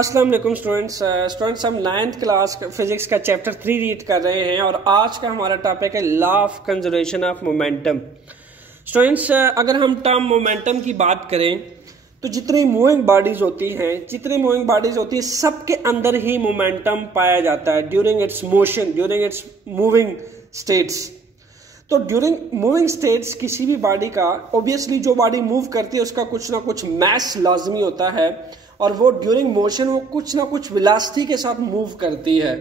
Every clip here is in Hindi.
अस्सलाम वालेकुम स्टूडेंट्स हम 9th क्लास फिजिक्स का चैप्टर 3 रीड कर रहे हैं और आज का हमारा टॉपिक है law of conservation of momentum. Students अगर हम टर्म मोमेंटम की बात करें तो जितनी मूविंग बॉडीज होती हैं सबके अंदर ही मोमेंटम पाया जाता है during its motion, during its moving states. तो ड्यूरिंग मूविंग स्टेट्स किसी भी बॉडी का ऑब्वियसली जो बॉडी मूव करती है उसका कुछ ना कुछ मास लाजमी होता है और वो ड्यूरिंग मोशन वो कुछ ना कुछ वेलोसिटी के साथ मूव करती है।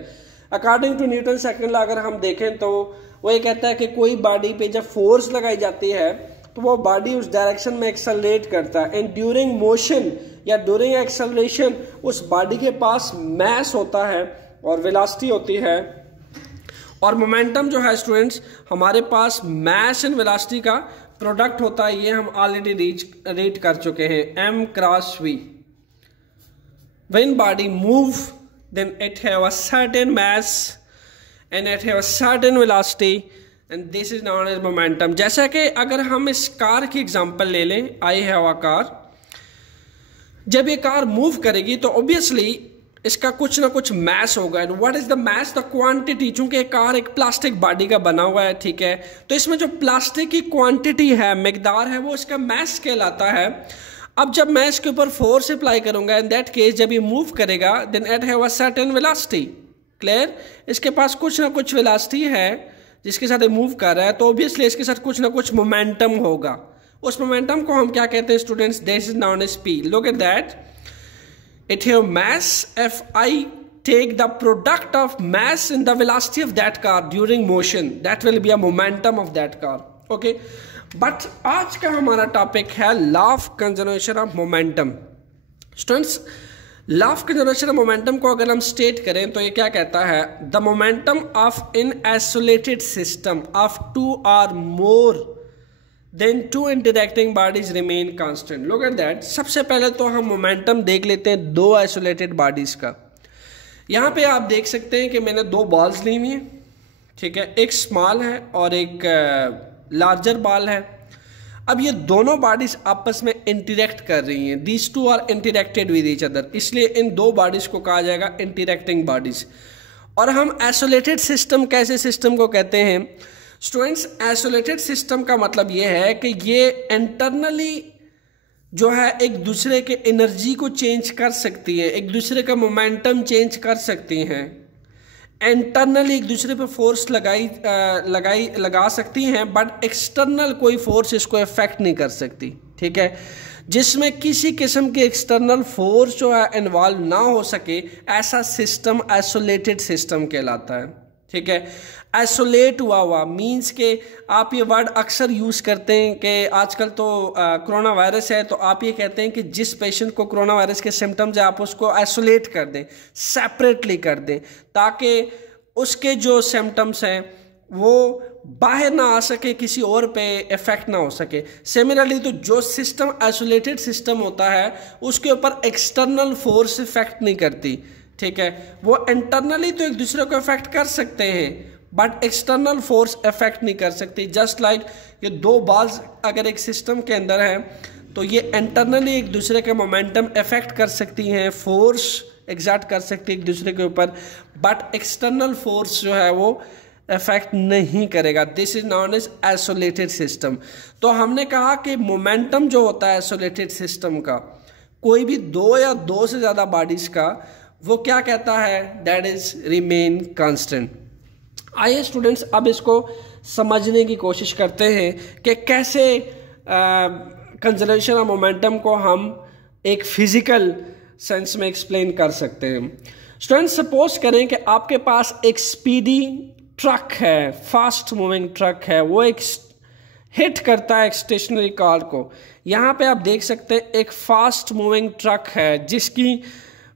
According to Newton second law अगर हम देखें तो वो ये कहता है कि कोई बॉडी पे जब फोर्स लगाई जाती है तो वो बॉडी उस डायरेक्शन में एक्सेलरेट करता है एंड ड्यूरिंग मोशन या ड्यूरिंग एक्सेलरेशन उस बॉडी के पास मास होता है और वेलोसिटी होती है। और मोमेंटम जो है स्टूडेंट्स हमारे पास मास एंड वेलोसिटी का प्रोडक्ट होता है, ये हम ऑलरेडी रीड कर चुके हैं, m cross v। When body move then it have a certain mass and it have a certain velocity and this is known as momentum। जैसा कि अगर हम इस कार की एग्जांपल ले लें, I have a car, जब ये कार मूव करेगी तो ऑब्वियसली इसका कुछ ना कुछ मास होगा। And what is the mass? The quantity. चूंकि कार एक प्लास्टिक बॉडी का बना हुआ है, ठीक है, तो इसमें जो प्लास्टिक की क्वांटिटी है, मिकदार है, वो इसका मास कहलाता है। अब जब मैं इसके ऊपर फोर्स अप्लाई करूंगा इन दैट केस जब ये मूव करेगा then it have a certain velocity. Clear? इसके पास कुछ ना कुछ वेलोसिटी है जिसके साथ ये मूव कर रहा है, तो ऑब्वियसली इसके साथ कुछ ना कुछ मोमेंटम होगा। उस मोमेंटम को हम क्या कहते हैं students? This is known as P. Look at that, it have mass. If I take the product of mass and the velocity of that car during motion, that will be a momentum of that car. Okay, but आज का हमारा टॉपिक है law of conservation of momentum. Students law of conservation of momentum को अगर हम स्टेट करें तो ये क्या कहता है? The momentum of in isolated system of two और more then two interacting bodies remain constant. Look at that। सबसे पहले तो हम मोमेंटम देख लेते हैं दो आइसोलेटेड बॉडीज का। यहाँ पे आप देख सकते हैं कि मैंने दो बॉल्स ली हुई हैं, ठीक है, एक स्मॉल है और एक लार्जर बॉल है। अब ये दोनों बॉडीज आपस में इंटरेक्ट कर रही हैं, these two are interacted with each other, इसलिए इन दो बॉडीज को कहा जाएगा इंटरेक्टिंग बॉडीज। और हम आइसोलेटेड सिस्टम कैसे सिस्टम को कहते हैं? स्टूडेंट्स आइसोलेटेड सिस्टम का मतलब ये है कि ये इंटरनली जो है एक दूसरे के एनर्जी को चेंज कर सकती है, एक दूसरे का मोमेंटम चेंज कर सकती हैं, इंटरनली एक दूसरे पे फोर्स लगा सकती हैं, बट एक्सटर्नल कोई फोर्स इसको इफेक्ट नहीं कर सकती, ठीक है। जिसमें किसी किस्म के एक्सटर्नल फोर्स जो है इन्वॉल्व ना हो सके, ऐसा सिस्टम आइसोलेटेड सिस्टम कहलाता है, ठीक है। आइसोलेट हुआ मीन्स के आप ये वर्ड अक्सर यूज़ करते हैं कि आजकल तो कोरोना वायरस है, तो आप ये कहते हैं कि जिस पेशेंट को कोरोना वायरस के सिम्टम्स है आप उसको आइसोलेट कर दें, सेपरेटली कर दें, ताकि उसके जो सिम्टम्स हैं वो बाहर ना आ सके, किसी और पे इफेक्ट ना हो सके। सिमिलरली तो जो सिस्टम आइसोलेटेड सिस्टम होता है उसके ऊपर एक्सटर्नल फोर्स इफेक्ट नहीं करती, ठीक है। वो इंटरनली तो एक दूसरे को इफेक्ट कर सकते हैं बट एक्सटर्नल फोर्स इफेक्ट नहीं कर सकती। जस्ट लाइक ये दो बॉल्स अगर एक सिस्टम के अंदर हैं तो ये इंटरनली एक दूसरे के मोमेंटम इफेक्ट कर सकती हैं, फोर्स एग्जर्ट कर सकती है एक दूसरे के ऊपर, बट एक्सटर्नल फोर्स जो है वो इफेक्ट नहीं करेगा। This is known as isolated system. तो हमने कहा कि मोमेंटम जो होता है आइसोलेटेड सिस्टम का, कोई भी दो या दो से ज़्यादा बॉडीज का, वो क्या कहता है? That is remain constant. आइए स्टूडेंट्स अब इसको समझने की कोशिश करते हैं कि कैसे कंजर्वेशन ऑफ मोमेंटम को हम एक फिजिकल सेंस में एक्सप्लेन कर सकते हैं। स्टूडेंट्स सपोज करें कि आपके पास एक स्पीडी ट्रक है, फास्ट मूविंग ट्रक है, वो एक हिट करता है एक स्टेशनरी कार को। यहाँ पे आप देख सकते हैं एक फास्ट मूविंग ट्रक है जिसकी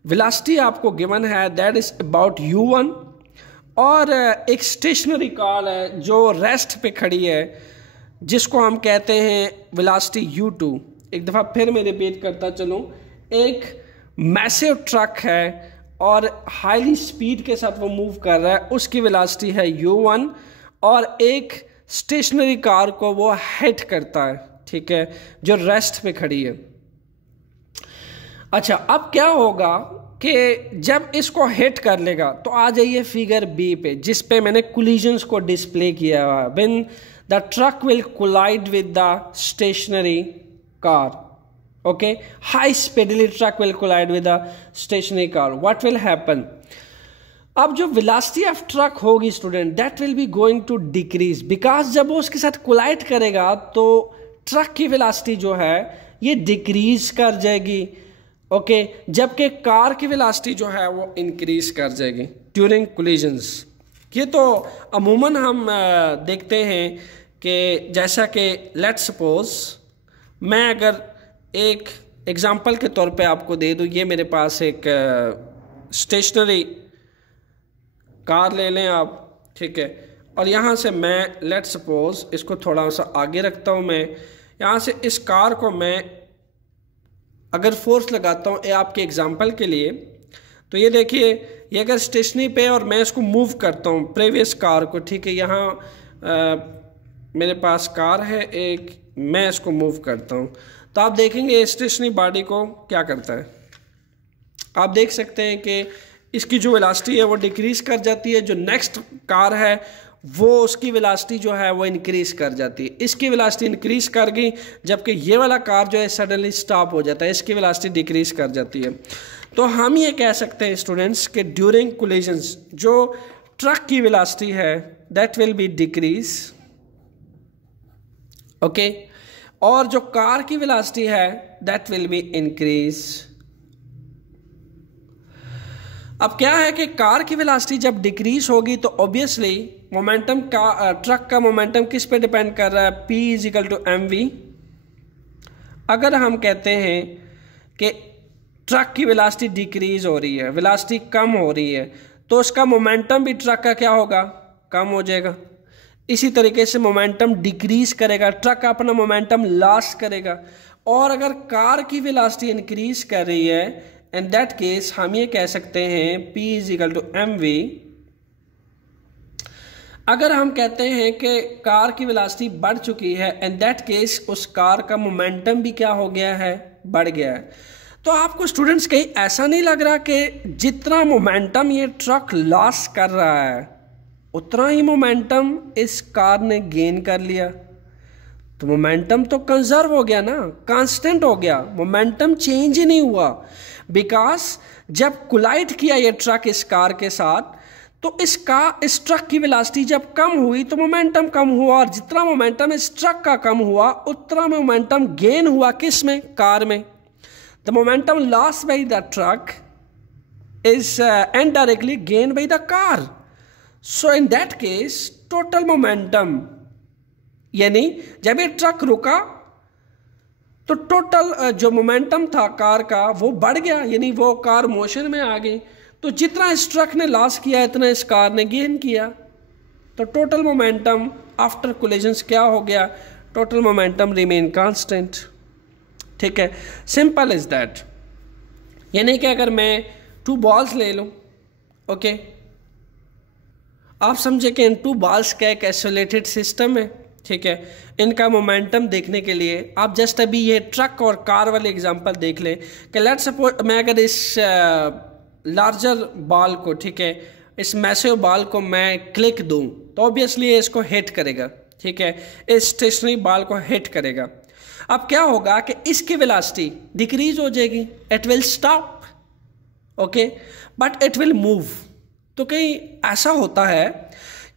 वेलोसिटी आपको गिवन है, दैट इज अबाउट u1, और एक स्टेशनरी कार है जो रेस्ट पे खड़ी है जिसको हम कहते हैं वेलोसिटी u2। एक दफ़ा फिर मैं रिपीट करता चलूँ, एक मैसिव ट्रक है और हाईली स्पीड के साथ वो मूव कर रहा है, उसकी वेलोसिटी है u1, और एक स्टेशनरी कार को वो हिट करता है, ठीक है, जो रेस्ट पे खड़ी है। अच्छा अब क्या होगा कि जब इसको हिट कर लेगा तो आ जाइए फिगर बी पे, जिस पे मैंने कोलिजन्स को डिस्प्ले किया हुआ है। When the truck will collide with the stationary car, okay, high speedly truck will collide with the stationary car, what will happen? अब जो वेलोसिटी ऑफ ट्रक होगी student, that will be going to decrease, because जब वो उसके साथ कोलाइड करेगा तो ट्रक की वेलोसिटी जो है ये डिक्रीज कर जाएगी, ओके, जबकि कार की वेलोसिटी जो है वो इंक्रीज कर जाएगी ड्यूरिंग कोलिजन्स। ये तो अमूमन हम देखते हैं कि जैसा कि लेट्स सपोज मैं अगर एक एग्जांपल के तौर पे आपको दे दूँ, ये मेरे पास एक स्टेशनरी कार ले लें आप, ठीक है, और यहाँ से मैं लेट्स सपोज इसको थोड़ा सा आगे रखता हूँ, मैं यहाँ से इस कार को मैं अगर फोर्स लगाता हूँ आपके एग्जांपल के लिए, तो ये देखिए ये अगर स्टेशनरी पे और मैं इसको मूव करता हूँ प्रीवियस कार को, ठीक है, यहाँ मेरे पास कार है एक, मैं इसको मूव करता हूँ तो आप देखेंगे स्टेशनरी बॉडी को क्या करता है। आप देख सकते हैं कि इसकी जो वेलोसिटी है वो डिक्रीज कर जाती है, जो नेक्स्ट कार है वो उसकी वेलोसिटी जो है वो इंक्रीज कर जाती है, इसकी वेलोसिटी इंक्रीज कर गई, जबकि ये वाला कार जो है सडनली स्टॉप हो जाता है, इसकी वेलोसिटी डिक्रीज कर जाती है। तो हम ये कह सकते हैं स्टूडेंट्स कि ड्यूरिंग कोलिजन्स जो ट्रक की वेलोसिटी है that will be decrease, okay, और जो कार की वेलोसिटी है दैट विल बी इंक्रीज। अब क्या है कि कार की वेलोसिटी जब डिक्रीज होगी तो ऑब्वियसली मोमेंटम का ट्रक का मोमेंटम किस पे डिपेंड कर रहा है, P = mv। अगर हम कहते हैं कि ट्रक की वेलोसिटी डिक्रीज हो रही है, वेलोसिटी कम हो रही है, तो उसका मोमेंटम भी ट्रक का क्या होगा, कम हो जाएगा। इसी तरीके से मोमेंटम डिक्रीज करेगा, ट्रक अपना मोमेंटम लॉस करेगा। और अगर कार की वेलोसिटी इंक्रीज कर रही है, इन दैट केस हम ये कह सकते हैं P = mv। अगर हम कहते हैं कि कार की वेलोसिटी बढ़ चुकी है, इन दैट केस उस कार का मोमेंटम भी क्या हो गया है, बढ़ गया है। तो आपको स्टूडेंट्स कहीं ऐसा नहीं लग रहा कि जितना मोमेंटम ये ट्रक लॉस कर रहा है उतना ही मोमेंटम इस कार ने गेन कर लिया? तो मोमेंटम तो कंजर्व हो गया ना, कांस्टेंट हो गया, मोमेंटम चेंज ही नहीं हुआ। बिकॉज जब कोलाइड किया ये ट्रक इस कार के साथ, तो इस ट्रक की वेलोसिटी जब कम हुई तो मोमेंटम कम हुआ, और जितना मोमेंटम इस ट्रक का कम हुआ उतना मोमेंटम गेन हुआ किस में, कार में। The momentum loss by the truck is indirectly gain by the car. So in that case total momentum, यानी जब ये ट्रक रुका तो टोटल जो मोमेंटम था कार का वो बढ़ गया, यानी वो कार मोशन में आ गई। तो जितना इस ट्रक ने लॉस किया इतना इस कार ने गेन किया। तो टोटल मोमेंटम आफ्टर कोलिजन्स क्या हो गया, टोटल मोमेंटम रिमेन कांस्टेंट। ठीक है, सिंपल इज दैट। यानी कि अगर मैं 2 बॉल्स ले लूं, ओके, आप समझे कि इन 2 बॉल्स का एक आइसोलेटेड सिस्टम है, ठीक है। इनका मोमेंटम देखने के लिए आप जस्ट अभी ये ट्रक और कार वाले एग्जांपल देख लें कि लेट्स सपोज मैं अगर इस लार्जर बॉल को, ठीक है, इस मैसिव बॉल को मैं क्लिक दूं तो ऑब्वियसली ये इसको हिट करेगा, ठीक है, इस स्टेशनरी बॉल को हिट करेगा। अब क्या होगा कि इसकी वेलोसिटी डिक्रीज हो जाएगी, it will stop, okay, but it will move. तो कहीं ऐसा होता है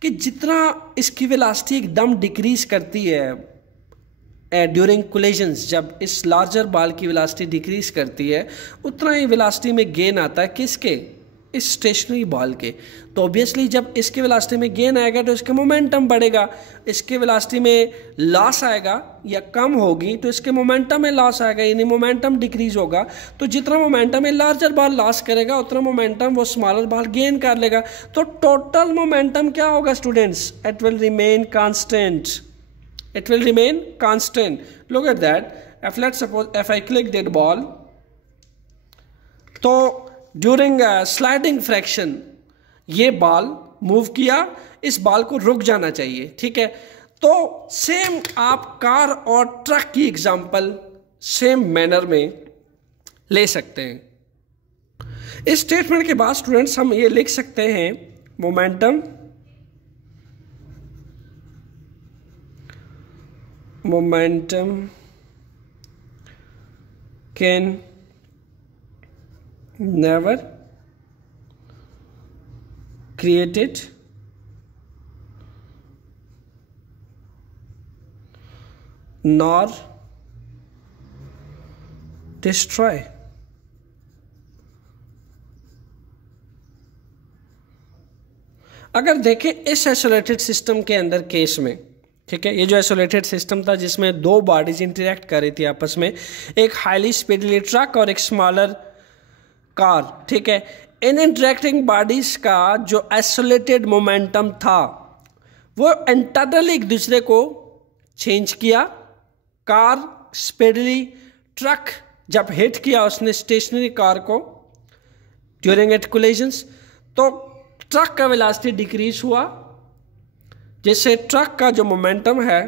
कि जितना इसकी वेलोसिटी एकदम डिक्रीज करती है ड्यूरिंग कोलिजन्स, जब इस लार्जर बॉल की वेलोसिटी डिक्रीज करती है उतना ही वेलोसिटी में गेन आता है किसके, इस स्टेशनरी बॉल के। तो ऑब्वियसली जब इसके वेलोसिटी में गेन आएगा तो इसके मोमेंटम बढ़ेगा, इसके वेलोसिटी में लॉस आएगा या कम होगी तो इसके मोमेंटम में लॉस आएगा, यानी मोमेंटम डिक्रीज होगा। तो जितना मोमेंटम में लार्जर बॉल लॉस करेगा उतना मोमेंटम वो स्मॉलर बॉल गेन कर लेगा। तो टोटल मोमेंटम क्या होगा students, it will remain constant, it will remain constant. Look at that. If I click that ball, तो during sliding fraction ये बॉल मूव किया, इस बॉल को रुक जाना चाहिए, ठीक है। तो सेम आप कार और ट्रक की एग्जांपल सेम मैनर में ले सकते हैं। इस स्टेटमेंट के बाद स्टूडेंट्स हम ये लिख सकते हैं momentum can never created nor destroy. अगर देखें इस आइसोलेटेड सिस्टम के अंदर केस में, ठीक है, ये जो आइसोलेटेड सिस्टम था जिसमें दो बॉडीज इंटरेक्ट कर रही थी आपस में, एक हाईली स्पीडली ट्रक और एक स्मॉलर कार, ठीक है, इन इंटरेक्टिंग बॉडीज का जो आइसोलेटेड मोमेंटम था वो इंटरनली एक दूसरे को चेंज किया। कार स्पीडली, ट्रक जब हिट किया उसने स्टेशनरी कार को ड्यूरिंग इट कोलिजन्स, तो ट्रक का वेलोसिटी डिक्रीज हुआ, जिससे ट्रक का जो मोमेंटम है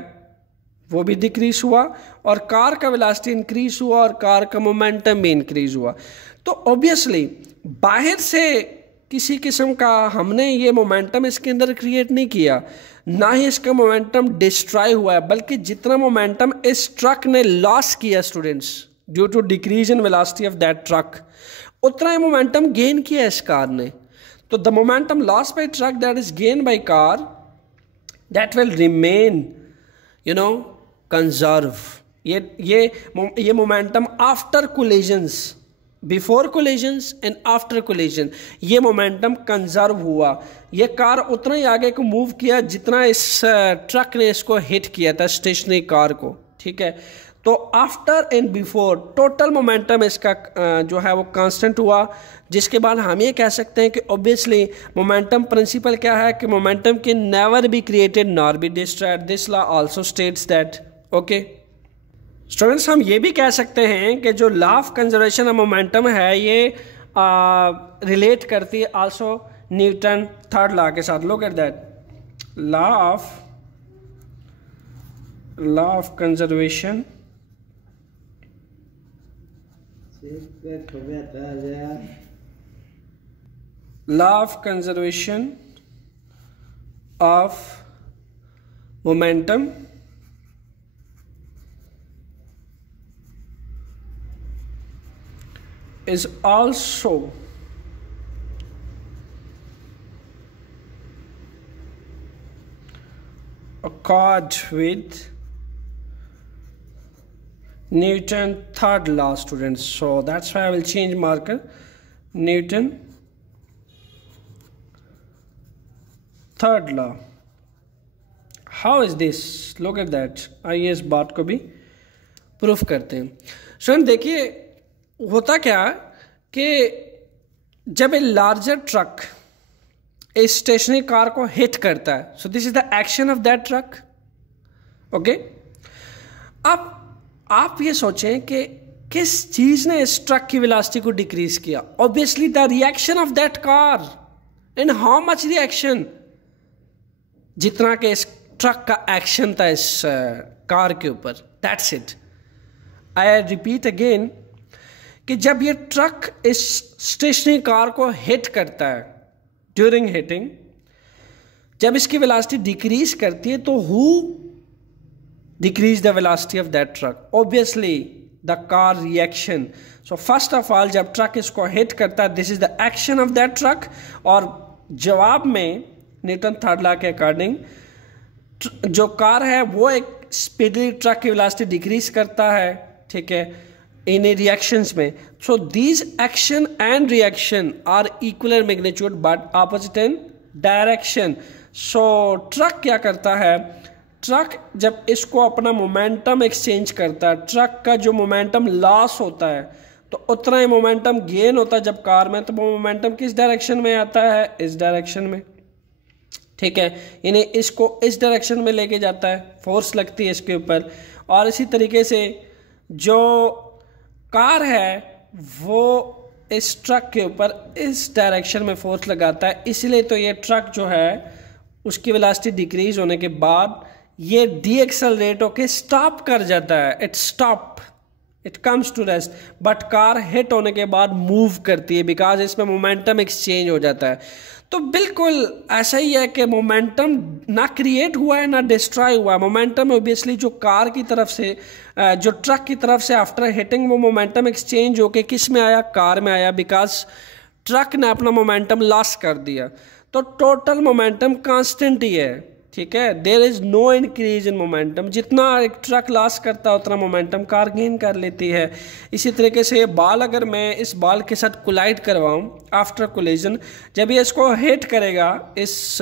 वो भी डिक्रीज हुआ और कार का वेलोसिटी इंक्रीज हुआ और कार का मोमेंटम भी इंक्रीज हुआ। तो ऑब्वियसली बाहर से किसी किस्म का हमने ये मोमेंटम इसके अंदर क्रिएट नहीं किया, ना ही इसका मोमेंटम डिस्ट्रॉय हुआ है, बल्कि जितना मोमेंटम इस ट्रक ने लॉस किया students due to decrease in velocity of that truck, उतना ही मोमेंटम गेन किया इस कार ने। तो the momentum loss by truck that is gain by car that will remain conserve. ये momentum after collisions, before collisions and after collision, ये मोमेंटम कंजर्व हुआ। ये कार उतना ही आगे को मूव किया जितना इस ट्रक ने इसको हिट किया था, स्टेशनरी कार को, ठीक है। तो after and before total momentum इसका जो है वो कांस्टेंट हुआ, जिसके बाद हम ये कह सकते हैं कि ऑब्वियसली मोमेंटम प्रिंसिपल क्या है कि momentum can never be created nor be destroyed. This law also states that. Okay students, हम ये भी कह सकते हैं कि जो law of conservation of momentum है ये रिलेट करती है आल्सो न्यूटन थर्ड लॉ के साथ। Look at that, law of conservation of momentum is also accord with Newton third law, students. So that's why I will change marker. Newton third law. How is this? Look at that. आइए इस बात को भी प्रूफ करते हैं। स्टूडेंट देखिए होता क्या कि जब ए लार्जर ट्रक एक स्टेशनरी कार को हिट करता है, so this is the action of that truck. Okay, अब आप ये सोचें कि किस चीज ने इस ट्रक की वेलोसिटी को डिक्रीज किया। Obviously the reaction of that car. And how much reaction? जितना कि इस ट्रक का एक्शन था इस कार के ऊपर, that's it. I repeat again कि जब ये ट्रक इस स्टेशनरी कार को हिट करता है, ड्यूरिंग हिटिंग जब इसकी वेलोसिटी डिक्रीज करती है, तो who decrease the velocity of that truck? Obviously the car reaction. So first of all जब ट्रक इसको हिट करता है, this is the action of that truck. और जवाब में न्यूटन थर्ड लॉ के अकॉर्डिंग जो कार है वो एक स्पीडली ट्रक की वेलोसिटी डिक्रीज करता है, ठीक है, इन रिएक्शंस में। So these action and reaction are equal in magnitude but opposite in direction. So truck क्या करता है, ट्रक जब इसको अपना मोमेंटम एक्सचेंज करता है, ट्रक का जो मोमेंटम लॉस होता है तो उतना ही मोमेंटम गेन होता है जब कार में, तो वो मोमेंटम किस डायरेक्शन में आता है? इस डायरेक्शन में, ठीक है, यानी इसको इस डायरेक्शन में लेके जाता है, फोर्स लगती है इसके ऊपर। और इसी तरीके से जो कार है वो इस ट्रक के ऊपर इस डायरेक्शन में फोर्स लगाता है, इसलिए तो ये ट्रक जो है उसकी वेलोसिटी डिक्रीज होने के बाद ये डी एक्सेलरेट होके स्टॉप कर जाता है। It stop it comes to rest, but car hit होने के बाद मूव करती है बिकॉज इसमें मोमेंटम एक्सचेंज हो जाता है। तो बिल्कुल ऐसा ही है कि मोमेंटम ना क्रिएट हुआ है ना डिस्ट्रॉय हुआ है। मोमेंटम ऑब्वियसली जो कार की तरफ से जो ट्रक की तरफ से आफ्टर हिटिंग वो मोमेंटम एक्सचेंज होके किस में आया, कार में आया, बिकॉज ट्रक ने अपना मोमेंटम लॉस कर दिया। तो टोटल मोमेंटम कांस्टेंट ही है, ठीक है, there is no increase in momentum. जितना एक ट्रक लॉस करता है उतना मोमेंटम कार गेन कर लेती है। इसी तरीके से बाल, अगर मैं इस बाल के साथ कोलाइड करवाऊं आफ्टर कोलिजन, जब ये इसको हिट करेगा इस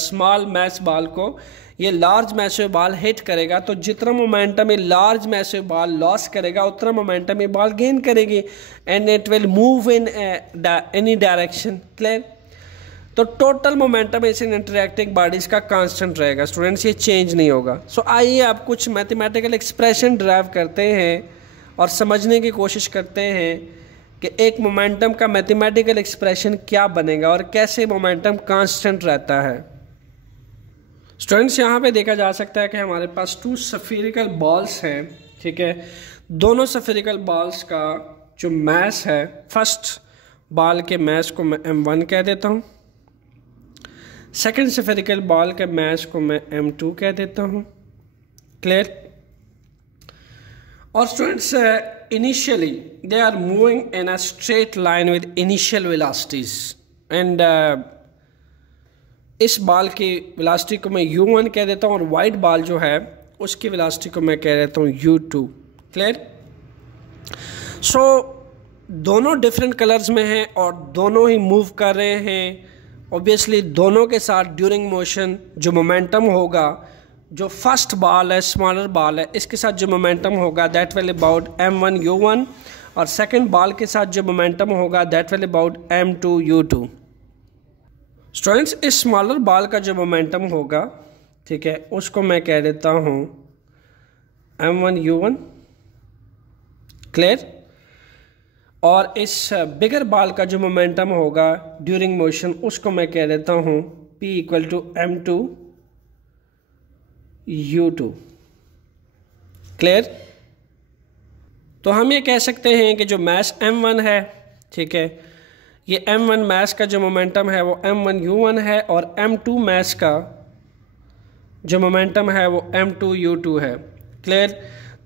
स्मॉल मैस बाल को, ये लार्ज मैसिव बाल हिट करेगा, तो जितना मोमेंटम ये लार्ज मैसिव बाल लॉस करेगा उतना मोमेंटम ये बाल गेन करेगी and it will move in any direction. Clear? तो टोटल मोमेंटम इस इंटरैक्टिंग बॉडीज का कांस्टेंट रहेगा स्टूडेंट्स, ये चेंज नहीं होगा। सो आइए आप कुछ मैथमेटिकल एक्सप्रेशन ड्राइव करते हैं और समझने की कोशिश करते हैं कि एक मोमेंटम का मैथमेटिकल एक्सप्रेशन क्या बनेगा और कैसे मोमेंटम कांस्टेंट रहता है। स्टूडेंट्स यहाँ पे देखा जा सकता है कि हमारे पास 2 स्फेरिकल बॉल्स हैं, ठीक है। दोनों स्फेरिकल बॉल्स का जो मैस है, फर्स्ट बॉल के मैस को मैं m1 कह देता हूँ, सेकेंड स्फेरिकल बॉल के मैस को मैं m2 कह देता हूँ। क्लियर? और students initially they are moving in a straight line with initial velocities and इस बॉल की वेलोसिटी को मैं u1 कह देता हूँ और वाइट बॉल जो है उसकी वेलोसिटी को मैं कह देता हूँ u2। क्लियर? सो दोनों डिफरेंट कलर्स में हैं और दोनों ही मूव कर रहे हैं। ऑब्वियसली दोनों के साथ ड्यूरिंग मोशन जो मोमेंटम होगा, जो फर्स्ट बॉल है, स्मॉलर बॉल है, इसके साथ जो मोमेंटम होगा that will about m1 u1 और सेकंड बॉल के साथ जो मोमेंटम होगा that will about m2 u2। Students इस स्मॉलर बॉल का जो मोमेंटम होगा, ठीक है, उसको मैं कह देता हूँ m1 u1। क्लियर? और इस बिगर बॉल का जो मोमेंटम होगा ड्यूरिंग मोशन उसको मैं कह देता हूँ P equal to m2 u2। Clear? तो हम ये कह सकते हैं कि जो मैस m1 है, ठीक है, ये m1 मैस का जो मोमेंटम है वो m1 u1 है और m2 मैस का जो मोमेंटम है वो m2 u2 है। क्लियर?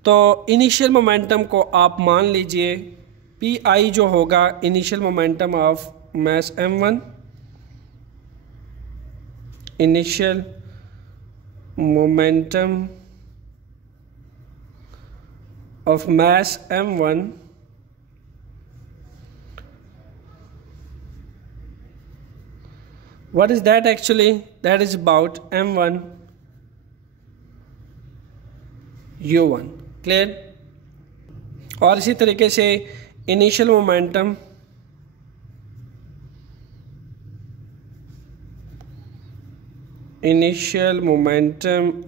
तो इनिशियल मोमेंटम को आप मान लीजिए Pi जो होगा initial momentum of mass m1, initial momentum of mass m1 what is that actually? That is about m1 u1। Clear? और इसी तरीके से initial momentum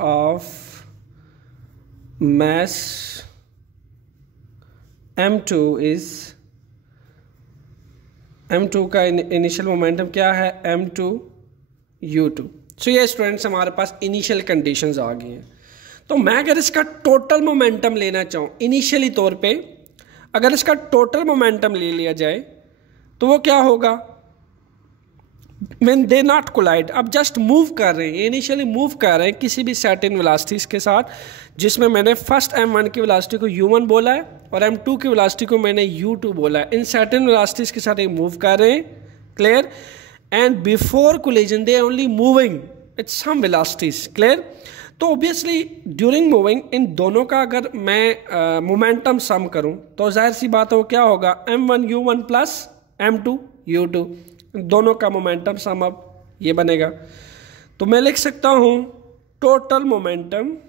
of mass m2 is m2 का इनिशियल मोमेंटम क्या है m2 u2। सो ये स्टूडेंट्स हमारे पास इनिशियल कंडीशंस आ गई हैं। तो मैं अगर इसका टोटल मोमेंटम लेना चाहूँ इनिशियली तौर पे, अगर इसका टोटल मोमेंटम ले लिया जाए तो वो क्या होगा, व्हेन दे नॉट कोलाइड, अब जस्ट मूव कर रहे हैं, इनिशियली मूव कर रहे हैं किसी भी सर्टेन वेलोसिटीज के साथ, जिसमें मैंने फर्स्ट m1 की वेलोसिटी को u1 बोला है और m2 की वेलोसिटी को मैंने u2 बोला है। इन सर्टेन वेलोसिटीज के साथ ये मूव कर रहे हैं। Clear? And before collision they only moving its some velocities. Clear? तो ऑब्वियसली ड्यूरिंग मूविंग इन दोनों का अगर मैं मोमेंटम सम करूं तो जाहिर सी बात है वो क्या होगा, m1 u1 plus m2 u2, दोनों का मोमेंटम सम अब ये बनेगा। तो मैं लिख सकता हूं total momentum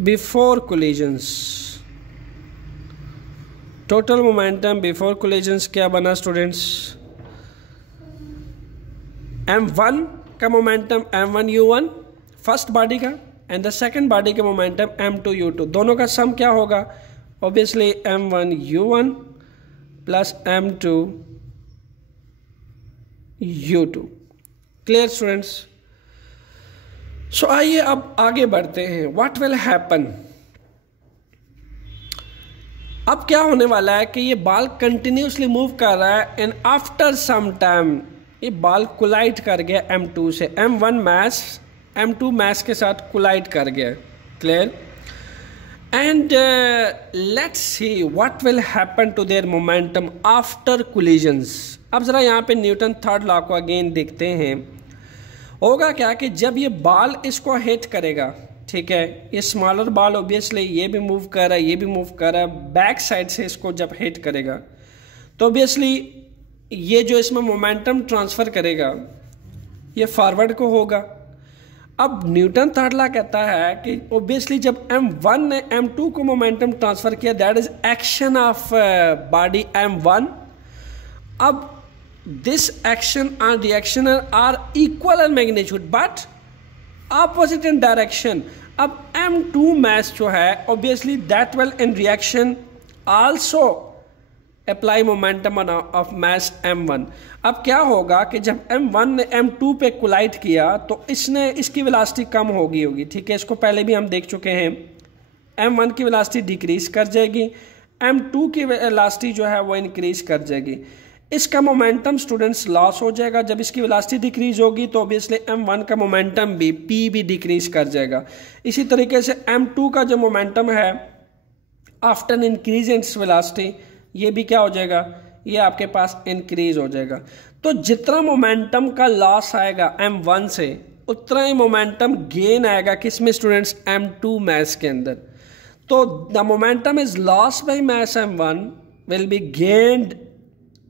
before collisions, total momentum before collisions क्या बना स्टूडेंट्स, m1 का momentum m1 u1 first body का एंड द सेकंड बॉडी के मोमेंटम m2 u2, दोनों का सम क्या होगा, obviously m1 u1 plus m2 u2। Clear students? So आइए अब आगे बढ़ते हैं। व्हाट विल हैपन, अब क्या होने वाला है कि ये बॉल कंटिन्यूसली मूव कर रहा है एंड आफ्टर सम टाइम ये बॉल कोलाइड कर गया m2 से, m1 मैस m2 मैस के साथ कोलाइड कर गया। Clear? And let's see what will happen to their momentum after collisions. अब ज़रा यहाँ पे न्यूटन थर्ड लॉ को अगेन देखते हैं। होगा क्या कि जब ये बॉल इसको हिट करेगा, ठीक है, ये स्मॉलर बॉल ऑब्वियसली ये भी मूव कर रहा है, ये भी मूव कर रहा है, बैक साइड से इसको जब हिट करेगा तो ऑब्वियसली ये जो इसमें मोमेंटम ट्रांसफ़र करेगा ये फॉरवर्ड को होगा। अब न्यूटन थर्ड लॉ कहता है कि ऑब्वियसली जब m1 ने m2 को मोमेंटम ट्रांसफ़र किया, that is action of body m1। अब this action and reaction are equal in magnitude but opposite in direction. अब m2 मैस जो है obviously that will in reaction also apply momentum of mass m1। अब क्या होगा कि जब m1 ने m2 पे कोलाइड किया तो इसकी वेलोसिटी कम होगी, ठीक है, इसको पहले भी हम देख चुके हैं। m1 की वेलोसिटी डिक्रीज कर जाएगी, m2 की वेलोसिटी जो है वो इंक्रीज कर जाएगी। इसका मोमेंटम स्टूडेंट्स लॉस हो जाएगा। जब इसकी वेलोसिटी डिक्रीज होगी तो ऑब्वियसली m1 का मोमेंटम भी p भी डिक्रीज कर जाएगा। इसी तरीके से m2 का जो मोमेंटम है आफ्टर इंक्रीज इन वेलोसिटी ये भी क्या हो जाएगा, ये आपके पास इंक्रीज हो जाएगा। तो जितना मोमेंटम का लॉस आएगा m1 से उतना ही मोमेंटम गेन आएगा किसमें स्टूडेंट्स, m2 मैस के अंदर। तो the momentum is loss by mass m1 will be gained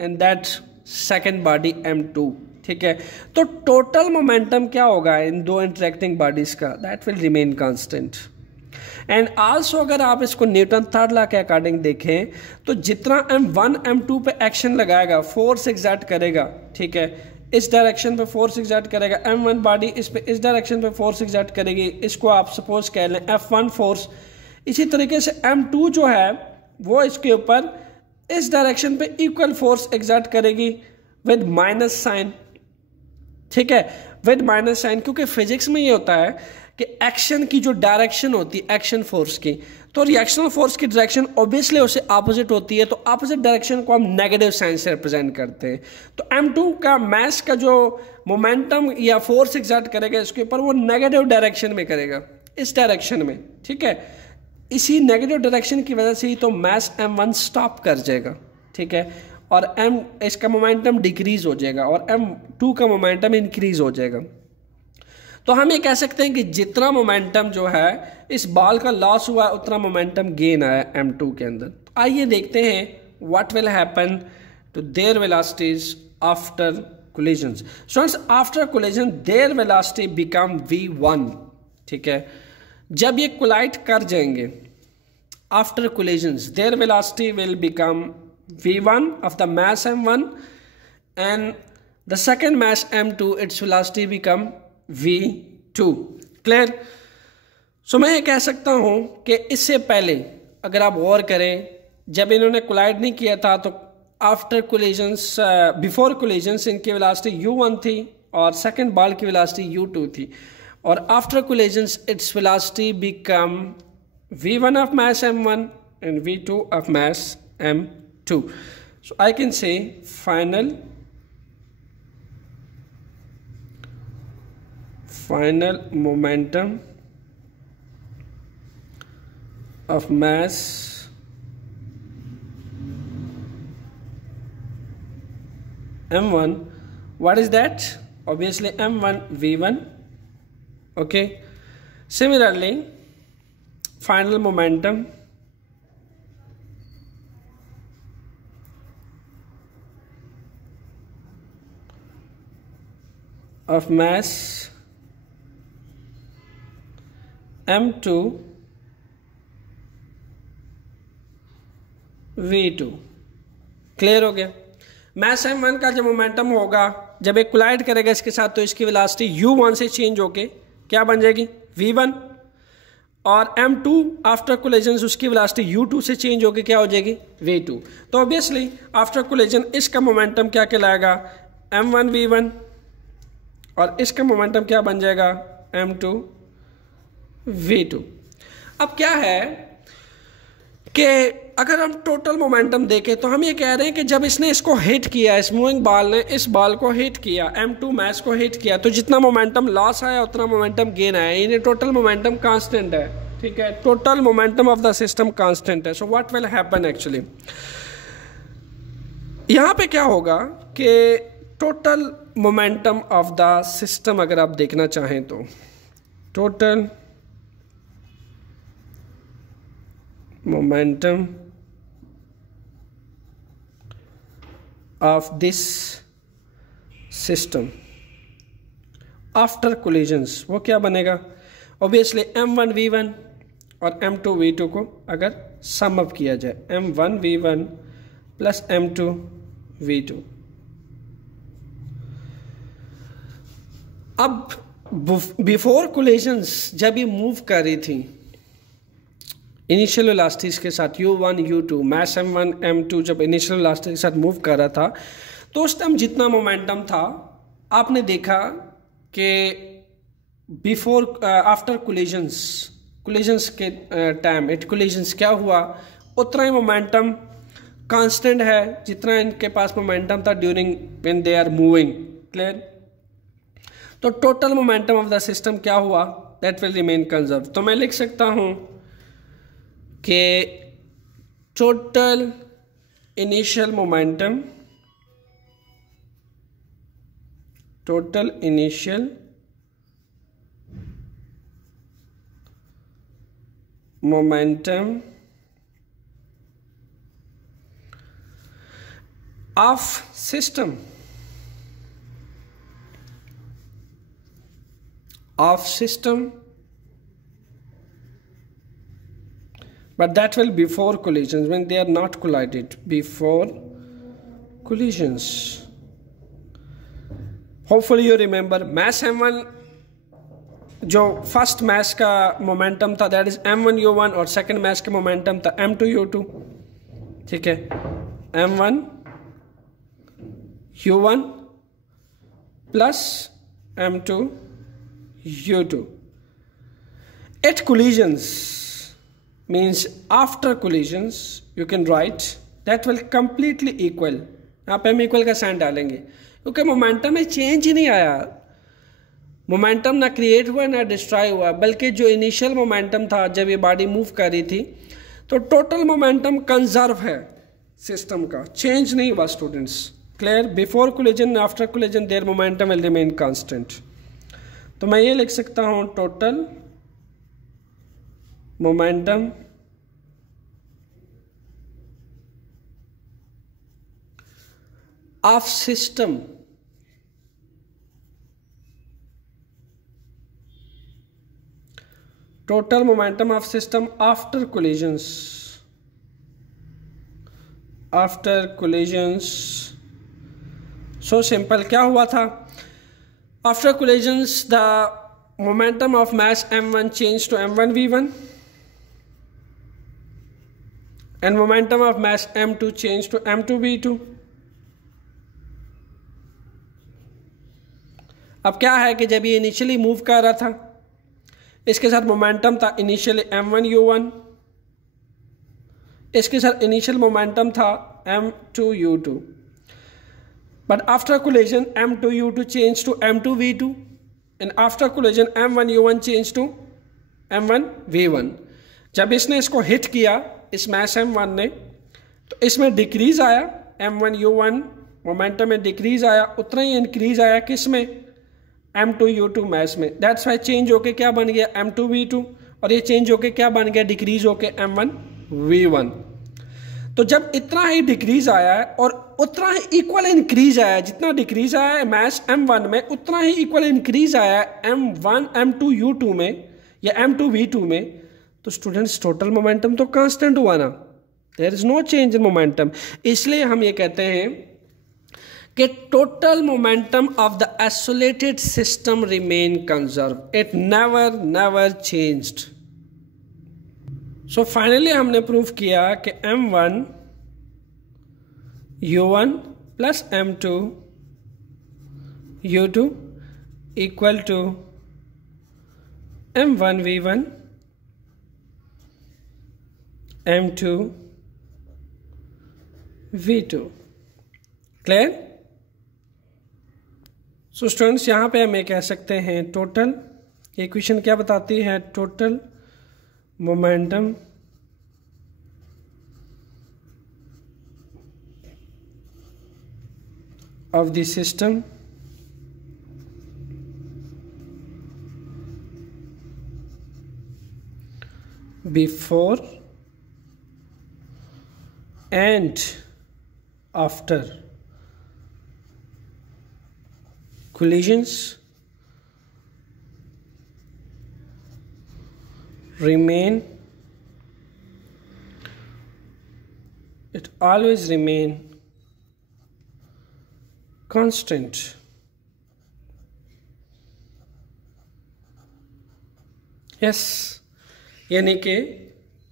in that second body m2, ठीक है। तो टोटल मोमेंटम क्या होगा इन दो इंटरेक्टिंग बॉडीज का, that will remain constant. And also अगर आप इसको न्यूटन थर्ड लॉ के अकॉर्डिंग देखें तो जितना m1 m2 पे एक्शन लगाएगा, फोर्स एग्जर्ट करेगा, ठीक है, इस डायरेक्शन पे फोर्स एग्जर्ट करेगा, m1 बॉडी इस पे इस डायरेक्शन पे फोर्स एग्जर्ट करेगी, इसको आप सपोज कह लें F1 फोर्स। इसी तरीके से m2 जो है वो इसके ऊपर इस डायरेक्शन पे इक्वल फोर्स एग्जर्ट करेगी विद माइनस साइन, ठीक है, विद माइनस साइन, क्योंकि फिजिक्स में ये होता है कि एक्शन की जो डायरेक्शन होती है एक्शन फोर्स की, तो रिएक्शनल फोर्स की डायरेक्शन ऑब्वियसली उससे ऑपोजिट होती है, तो ऑपोजिट डायरेक्शन को हम नेगेटिव साइन से रिप्रेजेंट करते हैं। तो m2 का मैस का जो मोमेंटम या फोर्स एग्जर्ट करेगा इसके ऊपर वो नेगेटिव डायरेक्शन में करेगा, इस डायरेक्शन में, ठीक है। इसी नेगेटिव डायरेक्शन की वजह से ही तो मैस m1 स्टॉप कर जाएगा, ठीक है, और इसका मोमेंटम डिक्रीज हो जाएगा और m2 का मोमेंटम इंक्रीज हो जाएगा। तो हम ये कह सकते हैं कि जितना मोमेंटम जो है इस बॉल का लॉस हुआ उतना मोमेंटम गेन आया m2 के अंदर। तो आइए देखते हैं what will happen to their velocities after collisions. Students, after collision their velocity become v1, ठीक है। जब ये कोलाइड कर जाएंगे after collisions their velocity will become v1 of the mass m1 and the second mass m2 it's velocity become v2। Clear? So मैं ये कह सकता हूँ कि इससे पहले अगर आप गौर करें, जब इन्होंने कोलाइड नहीं किया था तो आफ्टर कोलिजन्स बिफोर कोलिजन्स इनकी वेलोसिटी u1 थी और सेकंड बॉल की वेलोसिटी u2 थी, और after collisions it's velocity become v1 of mass m1 and v2 of mass m2। So I can say final momentum of mass m1, what is that? Obviously m1 v1, okay. Similarly, final momentum of mass m2 v2। Clear हो गया? मैस m1 का जो मोमेंटम होगा जब एक कोलाइड करेगा इसके साथ तो इसकी वेलोसिटी u1 से चेंज होके क्या बन जाएगी, v1, और m2 आफ्टर कोलिजन उसकी वेलोसिटी u2 से चेंज होके क्या हो जाएगी, v2। तो ऑब्वियसली आफ्टर कोलिजन इसका मोमेंटम क्या कहलाएगा, m1v1 और इसका मोमेंटम क्या बन जाएगा m2v2। अब क्या है कि अगर हम टोटल मोमेंटम देखें तो हम ये कह रहे हैं कि जब इसने इसको हिट किया, इस मूविंग बॉल ने इस बॉल को हिट किया, m2 मैच को हिट किया, तो जितना मोमेंटम लॉस आया उतना मोमेंटम गेन आया, यानी टोटल मोमेंटम कांस्टेंट है। ठीक है, total momentum of the system constant है। So what will happen actually, यहाँ पे क्या होगा कि total momentum of the system अगर आप देखना चाहें तो total momentum of this system after collisions वो क्या बनेगा, ऑब्वियसली m1v1 और m2v2 को अगर सम अप किया जाए, m1v1 प्लस m2v2। अब बिफोर कोलिजन्स जब ये मूव कर रही थी इनिशियल वेलोसिटीज के साथ u1 u2 mess m1 m2 जब इनिशियल वेलोसिटी के साथ मूव कर रहा था तो उस टाइम जितना मोमेंटम था आपने देखा कि बिफोर आफ्टर कोलिजन्स के टाइम एट कोलिजन्स क्या हुआ, उतना ही मोमेंटम कांस्टेंट है जितना इनके पास मोमेंटम था during when they are moving. Clear, तो total momentum of the system क्या हुआ, दैट विल रिमेन कंजर्व। तो मैं लिख सकता हूं कि total initial momentum of system but that will before collisions when they are not collided, before collisions। hopefully you remember mass m1 जो फर्स्ट मैस का मोमेंटम था दैट इज m1u1 और सेकंड मैस का मोमेंटम था m2u2। ठीक है, m1u1 plus m2u2 at collisions means after collisions you can write that will completely equal। यहाँ पे हम इक्वल का साइन डालेंगे क्योंकि मोमेंटम में चेंज ही नहीं आया, मोमेंटम ना क्रिएट हुआ ना डिस्ट्रॉय हुआ, बल्कि जो इनिशियल मोमेंटम था जब ये बॉडी मूव कर रही थी तो टोटल मोमेंटम कंजर्व है सिस्टम का, चेंज नहीं हुआ students. Clear, before collision after collision there momentum will remain constant. तो मैं ये लिख सकता हूँ total momentum of system total momentum of system after collisions so simple. क्या हुआ था, after collisions the momentum of mass m1 change to m1v1 and momentum of mass m2 change to m2v2। अब क्या है कि जब ये इनिशियली मूव कर रहा था इसके साथ मोमेंटम था इनिशियली m1u1, इसके साथ इनिशियल मोमेंटम था m2u2, but after collision m2u2 change to m2v2 and after collision m1u1 change to m1v1। जब इसने इसको हिट किया इस मैस m1 ने तो इसमें डिक्रीज आया, m1u1 मोमेंटम में डिक्रीज आया, उतना ही इंक्रीज आया किस में, m2u2 मैस में। दैट्स वाई चेंज होके क्या बन गया m2v2 और ये चेंज होके क्या बन गया, डिक्रीज होके m1v1। तो जब इतना ही डिक्रीज आया है और उतना ही इक्वल इंक्रीज आया, जितना डिक्रीज आया है मैस m1 में उतना ही इक्वल इंक्रीज आया है m2u2 में या m2v2 में, तो स्टूडेंट्स टोटल मोमेंटम तो कांस्टेंट हुआ ना, there is no change in momentum. इसलिए हम ये कहते हैं कि total momentum of the isolated system remain conserve, it never changed. So finally हमने प्रूव किया कि m1u1 plus m2 u2 equal to m1 v1 m2 v2। Clear? So students यहाँ पे हम ये कह सकते हैं टोटल, इक्वेशन क्या बताती है, total momentum of the system before and after collisions remain, it always remain constant। Yes, यानी कि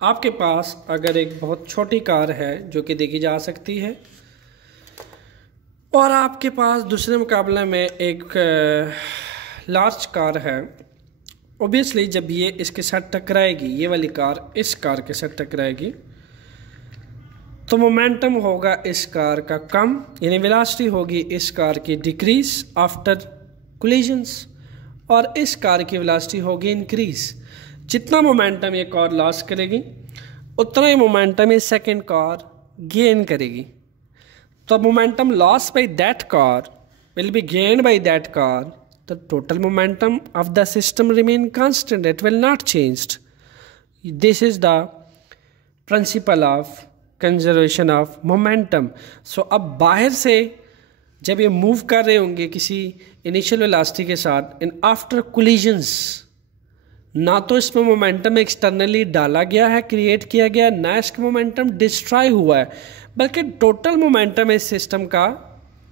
आपके पास अगर एक बहुत छोटी कार है जो कि देखी जा सकती है और आपके पास दूसरे मुकाबले में एक लार्ज कार है, ओबियसली जब ये इसके साथ टकराएगी, ये वाली कार इस कार के साथ टकराएगी, तो मोमेंटम होगा इस कार का कम, यानी वेलोसिटी होगी इस कार की डिक्रीज आफ्टर कोलिजन्स, और इस कार की वेलोसिटी होगी इंक्रीज। जितना मोमेंटम ये कार लॉस करेगी उतना ही मोमेंटम ये सेकेंड कार गेन करेगी। तो momentum loss by that car will be gained by that car, the total momentum of the system remain constant, it will not changed। this is the principle of conservation of momentum। so अब बाहर से जब ये मूव कर रहे होंगे किसी इनिशियल वेलोसिटी के साथ इन आफ्टर कोलिजन्स, ना तो इसमें मोमेंटम एक्सटर्नली डाला गया है, क्रिएट किया गया, ना इसका मोमेंटम डिस्ट्रॉय हुआ है, बल्कि टोटल मोमेंटम इस सिस्टम का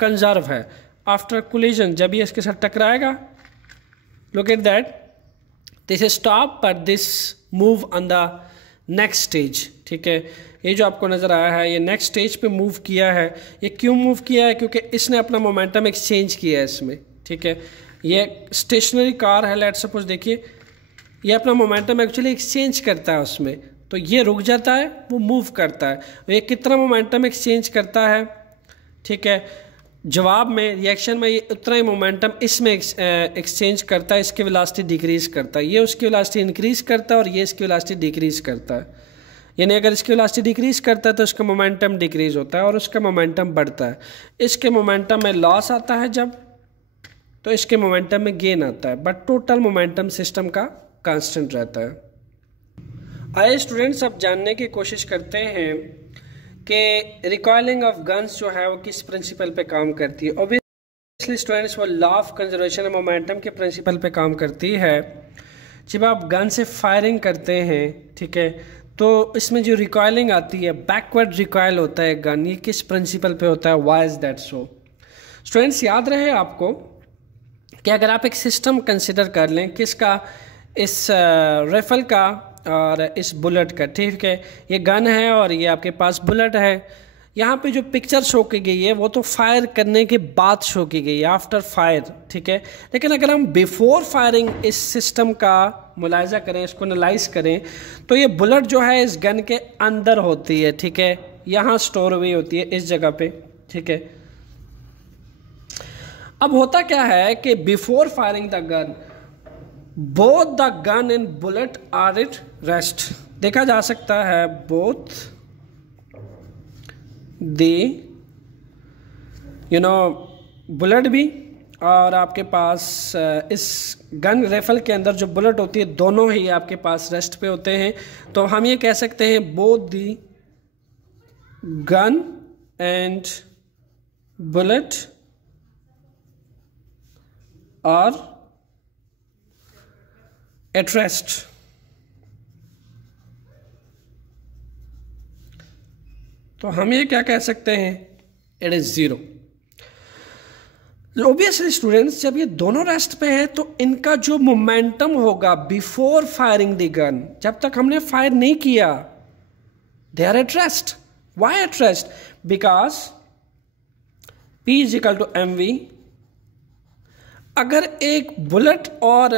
कंजर्व है आफ्टर कोलिजन। जब ये इसके साथ टकराएगा, look at that, this stop but this move on the next stage. ठीक है, ये जो आपको नज़र आया है ये नेक्स्ट स्टेज पे मूव किया है। ये क्यों मूव किया है? क्योंकि इसने अपना मोमेंटम एक्सचेंज किया है इसमें। ठीक है, ये स्टेशनरी कार है, लेट सपोज देखिए ये अपना मोमेंटम एक्चुअली एक्सचेंज करता है उसमें, तो ये रुक जाता है, वो मूव करता है। ये कितना मोमेंटम एक्सचेंज करता है? ठीक है, जवाब में रिएक्शन में ये उतना ही मोमेंटम इसमें एक्सचेंज करता है, इसकी वेलोसिटी डिक्रीज करता है, ये उसकी वेलोसिटी इंक्रीज करता है और ये इसकी वेलोसिटी डिक्रीज करता है। यानी अगर इसकी वेलोसिटी डिक्रीज करता है तो इसका मोमेंटम डिक्रीज होता है और उसका मोमेंटम बढ़ता है। इसके मोमेंटम में लॉस आता है जब, तो इसके मोमेंटम में गेन आता है, बट टोटल मोमेंटम सिस्टम का कांस्टेंट रहता है। आइए स्टूडेंट्स अब जानने की कोशिश करते हैं कि रिकॉइलिंग ऑफ गन्स जो है वो किस प्रिंसिपल पे काम करती है। ऑब्वियसली स्टूडेंट्स वो law of conservation of momentum के प्रिंसिपल पे काम करती है। जब आप गन से फायरिंग करते हैं, ठीक है, तो इसमें जो रिकॉइलिंग आती है, बैकवर्ड रिकॉइल होता है गन, ये किस प्रिंसिपल पे होता है? Why is that so? Students याद रहे आपको कि अगर आप एक सिस्टम कंसिडर कर लें, किसका? इस राइफल का और इस बुलेट का। ठीक है, ये गन है और ये आपके पास बुलेट है। यहाँ पे जो पिक्चर शो की गई है वो तो फायर करने के बाद शो की गई है, आफ्टर फायर। ठीक है, लेकिन अगर हम बिफोर फायरिंग इस सिस्टम का मुलाहिजा करें, इसको एनालाइज करें, तो ये बुलेट जो है इस गन के अंदर होती है। ठीक है, यहाँ स्टोर हुई होती है इस जगह पे। ठीक है, अब होता क्या है कि before firing the gun both the gun and bullet are at rest। देखा जा सकता है both the बुलेट भी और आपके पास इस गन राइफल के अंदर जो बुलेट होती है दोनों ही आपके पास रेस्ट पे होते हैं। तो हम ये कह सकते हैं both the gun and bullet are at rest। तो हम ये क्या कह सकते हैं? It is zero. Obviously students जब ये दोनों रेस्ट पे है तो इनका जो मोमेंटम होगा बिफोर फायरिंग द गन, जब तक हमने फायर नहीं किया, they are at rest. Why at rest? Because P is equal to mv अगर एक बुलेट और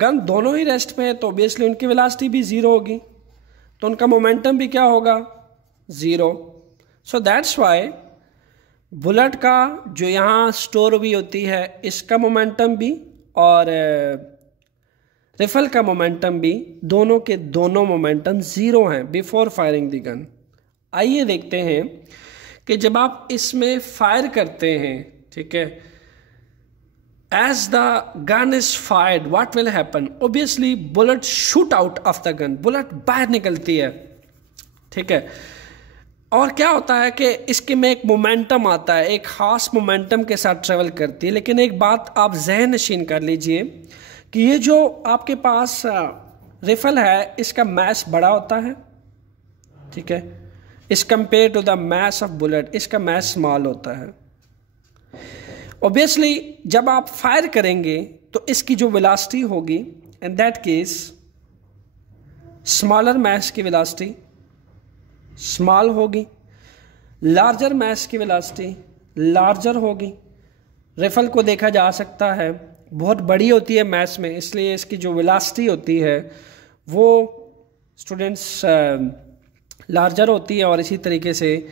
गन दोनों ही रेस्ट पे है तो ऑब्वियसली उनकी वेलोसिटी भी ज़ीरो होगी, तो उनका मोमेंटम भी क्या होगा, zero. So that's why bullet का जो यहाँ स्टोर हुई होती है इसका मोमेंटम भी और राइफल का मोमेंटम भी, दोनों के दोनों मोमेंटम ज़ीरो हैं बिफोर फायरिंग द गन। आइए देखते हैं कि जब आप इसमें फायर करते हैं, ठीक है, as the gun is fired what will happen, obviously bullet shoot out of the gun, bullet बाहर निकलती है, ठीक है। और क्या होता है कि इसके में एक मोमेंटम आता है, एक खास मोमेंटम के साथ ट्रेवल करती है। लेकिन एक बात आप जहन नशीन कर लीजिए कि ये जो आपके पास राइफल है इसका मैस बड़ा होता है, ठीक है, इस compare to the mass of bullet इसका मैस स्मॉल होता है। ऑब्वियसली जब आप फायर करेंगे तो इसकी जो वेलोसिटी होगी in that case smaller mass की वेलोसिटी स्मॉल होगी, लार्जर मैस की वेलोसिटी लार्जर होगी। राइफल को देखा जा सकता है बहुत बड़ी होती है मैस में, इसलिए इसकी जो वेलोसिटी होती है वो स्टूडेंट्स लार्जर होती है, और इसी तरीके से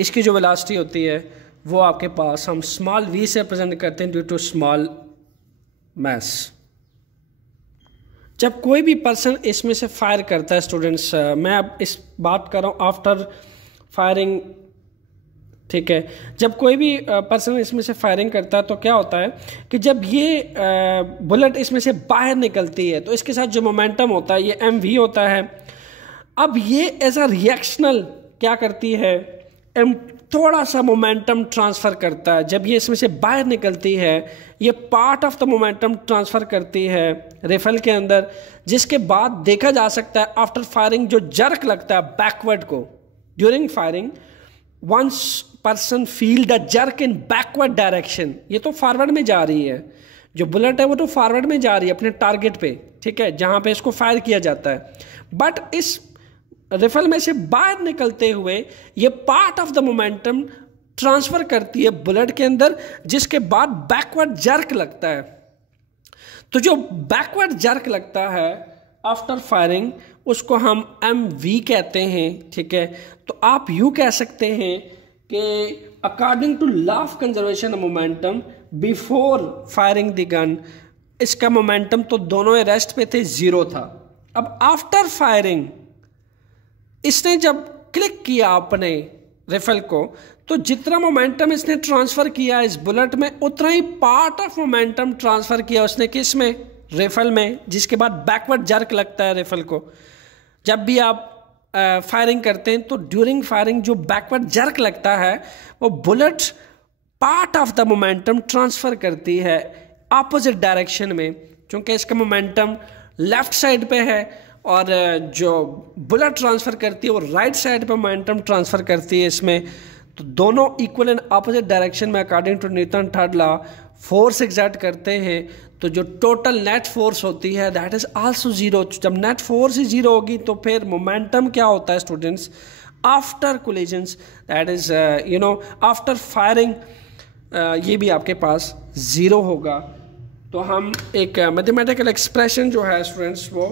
इसकी जो वेलोसिटी होती है वो आपके पास हम स्मॉल वी से रिप्रेजेंट करते हैं ड्यू टू स्मॉल मैस। जब कोई भी पर्सन इसमें से फायर करता है स्टूडेंट्स, मैं अब इस बात कर रहा हूँ आफ्टर फायरिंग, ठीक है, जब कोई भी पर्सन इसमें से फायरिंग करता है तो क्या होता है कि जब ये बुलेट इसमें से बाहर निकलती है तो इसके साथ जो मोमेंटम होता है ये mv होता है। अब ये एज अ रिएक्शनल क्या करती है, थोड़ा सा मोमेंटम ट्रांसफ़र करता है। जब ये इसमें से बाहर निकलती है ये part of the momentum transfer करती है राइफल के अंदर, जिसके बाद देखा जा सकता है आफ्टर फायरिंग जो जर्क लगता है बैकवर्ड को during firing, once person feel the jerk in backward direction, ये तो फॉरवर्ड में जा रही है, जो बुलेट है वो तो फॉरवर्ड में जा रही है अपने टारगेट पे, ठीक है, जहाँ पे इसको फायर किया जाता है। बट इस राइफल में से बाहर निकलते हुए ये part of the momentum transfer करती है बुलेट के अंदर, जिसके बाद बैकवर्ड जर्क लगता है। तो जो बैकवर्ड जर्क लगता है आफ्टर फायरिंग उसको हम mv कहते हैं, ठीक है। तो आप यूँ कह सकते हैं कि according to law of conservation of momentum before firing the gun, इसका मोमेंटम तो दोनों रेस्ट पे थे, ज़ीरो था। अब आफ्टर फायरिंग इसने जब क्लिक किया अपने राइफल को तो जितना मोमेंटम इसने ट्रांसफ़र किया इस बुलेट में उतना ही पार्ट ऑफ मोमेंटम ट्रांसफ़र किया उसने किस में, राइफल में, जिसके बाद बैकवर्ड जर्क लगता है राइफल को। जब भी आप फायरिंग करते हैं तो ड्यूरिंग फायरिंग जो बैकवर्ड जर्क लगता है वो bullet part of the momentum transfer करती है अपोजिट डायरेक्शन में, क्योंकि इसका मोमेंटम लेफ्ट साइड पे है और जो बुलेट ट्रांसफ़र करती है वो राइट साइड पे मोमेंटम ट्रांसफ़र करती है इसमें। तो दोनों इक्वल एंड अपोजिट डायरेक्शन में according to Newton third law force exert करते हैं, तो जो टोटल नेट फोर्स होती है दैट इज़ आल्सो ज़ीरो। जब नेट फोर्स ही ज़ीरो होगी तो फिर मोमेंटम क्या होता है students after collisions, that is after firing, ये भी आपके पास ज़ीरो होगा। तो हम एक मैथमेटिकल एक्सप्रेशन जो है स्टूडेंट्स वो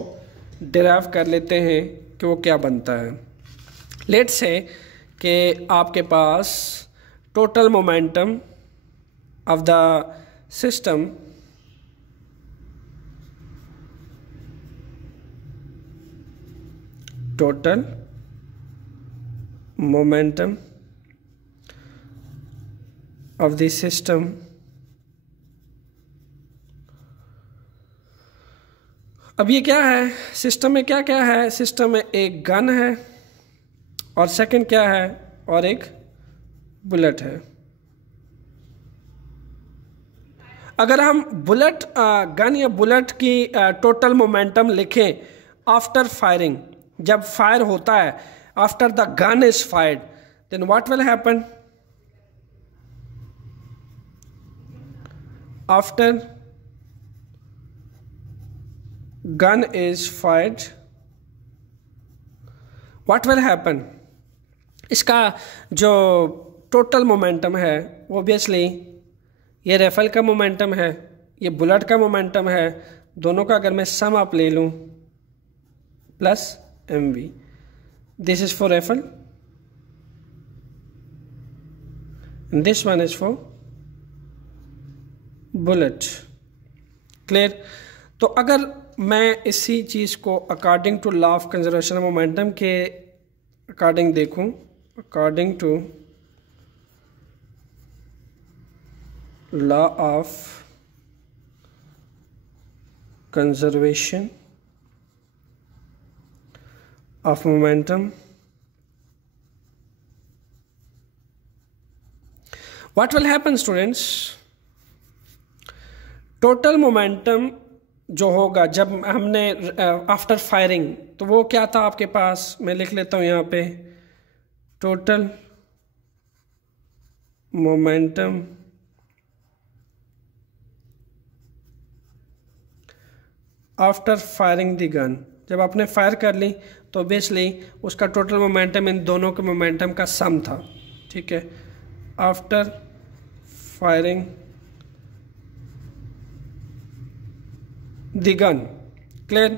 डिराइव कर लेते हैं कि वो क्या बनता है। लेट्स से कि आपके पास total momentum of the system total momentum of the system अब ये क्या है, सिस्टम में क्या क्या है, सिस्टम में एक गन है और सेकंड क्या है, और एक बुलेट है। अगर हम बुलेट गन या बुलेट की टोटल मोमेंटम लिखें आफ्टर फायरिंग, जब फायर होता है after the gun is fired, then what will happen, after gun is fired what will happen, इसका जो टोटल मोमेंटम है ऑब्वियसली ये राइफल का मोमेंटम है, ये बुलेट का मोमेंटम है, दोनों का अगर मैं सम अप ले लूँ plus mv, this is for rifle and this one is for bullet. Clear? तो अगर मैं इसी चीज़ को according to law of conservation of momentum के अकॉर्डिंग देखूं, according to law of conservation of momentum, what will happen students, total momentum जो होगा जब हमने आफ्टर फायरिंग, तो वो क्या था आपके पास, मैं लिख लेता हूँ यहाँ पे, total momentum after firing the gun, जब आपने फायर कर ली तो ऑब्वियसली उसका टोटल मोमेंटम इन दोनों के मोमेंटम का सम था, ठीक है, after firing the gun. Clear?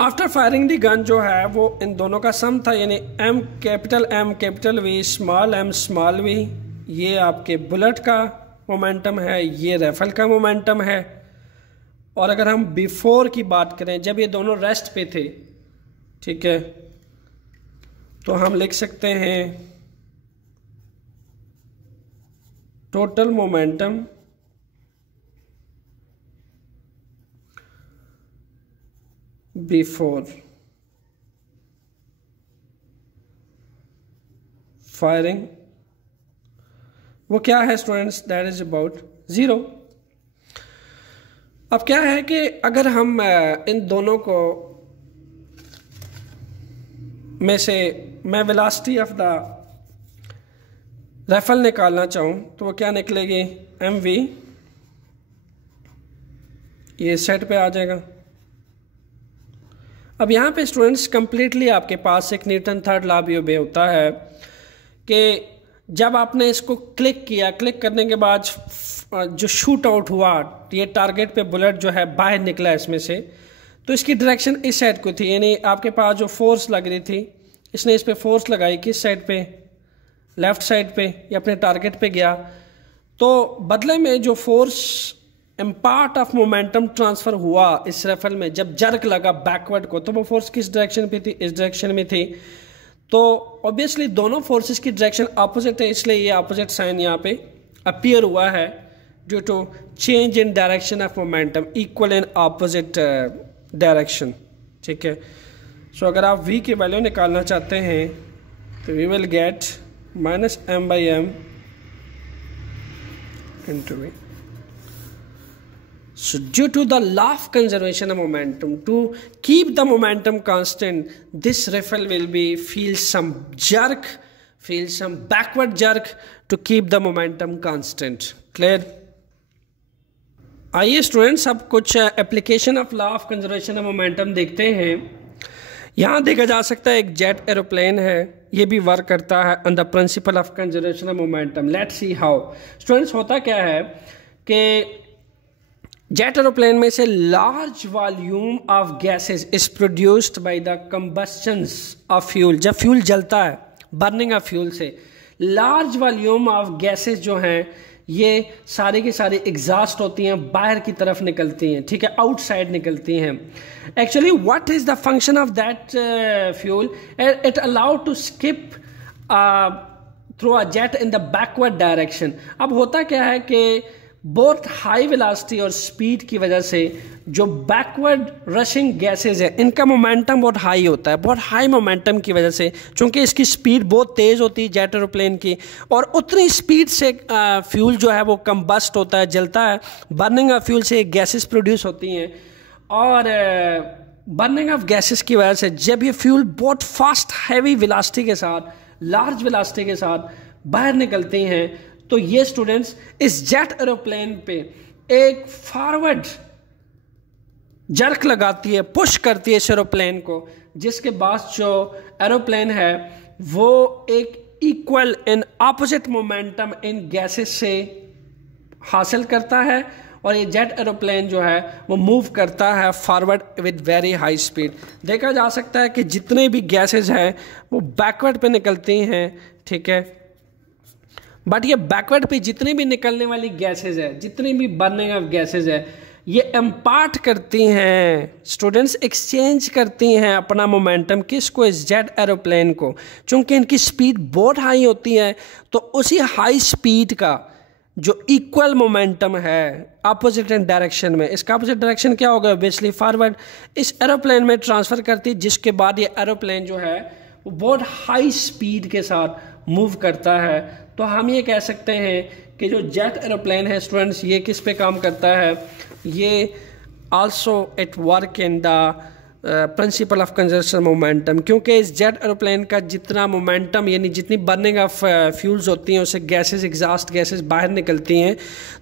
After firing the gun जो है वो इन दोनों का सम था, यानी M capital V small M small V, ये आपके बुलेट का मोमेंटम है, ये राइफल का मोमेंटम है। और अगर हम बिफोर की बात करें, जब ये दोनों रेस्ट पे थे, ठीक है, तो हम लिख सकते हैं टोटल मोमेंटम बिफोर फायरिंग, वो क्या है स्टूडेंट्स, दैट इज अबाउट 0। अब क्या है कि अगर हम इन दोनों को में से मैं वेलोसिटी ऑफ द राइफल निकालना चाहूँ तो वो क्या निकलेगी, mv, ये सेट पे आ जाएगा। अब यहाँ पे स्टूडेंट्स कंप्लीटली आपके पास एक न्यूटन थर्ड लॉ भी ओबे होता है कि जब आपने इसको क्लिक किया, क्लिक करने के बाद जो शूट आउट हुआ, ये टारगेट पे बुलेट जो है बाहर निकला इसमें से, तो इसकी डायरेक्शन इस साइड को थी, यानी आपके पास जो फोर्स लग रही थी, इसने इस पे फोर्स लगाई किस साइड पे, लेफ्ट साइड पे, ये अपने टारगेट पे गया, तो बदले में जो force impart of momentum transfer हुआ इस राइफल में, जब जर्क लगा बैकवर्ड को, तो वो फोर्स किस डायरेक्शन पे थी, इस डायरेक्शन में थी। तो ऑब्वियसली दोनों फोर्सेस की डायरेक्शन अपोजिट है, इसलिए ये अपोजिट साइन यहाँ पे अपीयर हुआ है due to change in direction of momentum, equal in opposite direction, ठीक है। सो अगर आप v की वैल्यू निकालना चाहते हैं तो we will get -m/m into v. So due to the law of conservation of momentum, to keep the momentum constant, this rifle will be feel some jerk, feel some backward jerk to keep the momentum constant. Clear? आइए स्टूडेंट्स अब कुछ application of law of conservation of momentum देखते हैं। यहाँ देखा जा सकता है एक जेट एरोप्लेन है, ये भी वर्क करता है on the principle of conservation of momentum. Let's see how. Students होता क्या है कि जेट एरोप्लेन में से large volume of gases is produced by the combustions of fuel. जब फ्यूल जलता है बर्निंग ऑफ फ्यूल से, लार्ज वॉल्यूम ऑफ गैसेस जो हैं ये सारी की सारी एग्जॉस्ट होती हैं, बाहर की तरफ निकलती हैं, ठीक है, आउटसाइड निकलती हैं। Actually what is the function of that fuel, it allow to skip through a jet in the backward direction. अब होता क्या है कि बहुत हाई वेलोसिटी और स्पीड की वजह से जो बैकवर्ड रशिंग गैसेज है इनका मोमेंटम बहुत हाई होता है। बहुत हाई मोमेंटम की वजह से, चूंकि इसकी स्पीड बहुत तेज़ होती है जेट एरोप्लेन की, और उतनी स्पीड से फ्यूल जो है वो कंबस्ट होता है, जलता है। बर्निंग ऑफ फ्यूल से गैसेस प्रोड्यूस होती हैं, और बर्निंग ऑफ गैसेस की वजह से जब ये फ्यूल बहुत फास्ट हैवी वेलोसिटी के साथ, लार्ज वेलोसिटी के साथ बाहर निकलती हैं, तो ये स्टूडेंट्स इस जेट एरोप्लेन पे एक फॉरवर्ड जर्क लगाती है, पुश करती है इस एरोप्लेन को, जिसके बाद जो एरोप्लेन है वो एक equal in opposite momentum in gases से हासिल करता है और ये जेट एरोप्लेन जो है वो मूव करता है forward with very high speed. देखा जा सकता है कि जितने भी गैसेज हैं वो बैकवर्ड पे निकलती हैं, ठीक है, बट ये बैकवर्ड पे जितनी भी निकलने वाली गैसेज है, जितनी भी बर्निंग ऑफ गैसेज है, ये इम्पार्ट करती हैं, स्टूडेंट्स एक्सचेंज करती हैं अपना मोमेंटम किसको, इस जेट एरोप्लेन को। चूंकि इनकी स्पीड बहुत हाई होती है तो उसी हाई स्पीड का जो इक्वल मोमेंटम है अपोजिट डायरेक्शन में, इसका अपोजिट डायरेक्शन क्या होगा, ऑब्वियसली फॉरवर्ड, इस एरोप्लेन में ट्रांसफ़र करती है, जिसके बाद ये एरोप्लेन जो है वो बहुत हाई स्पीड के साथ मूव करता है। तो हम ये कह सकते हैं कि जो जेट एरोप्लेन है स्टूडेंट्स, ये किस पे काम करता है, ये also it work in the principle of conservation momentum, क्योंकि इस जेट एरोप्लेन का जितना मोमेंटम यानी जितनी बर्निंग ऑफ फ्यूल्स होती हैं उससे गैसेस, एग्जॉस्ट गैसेस बाहर निकलती हैं,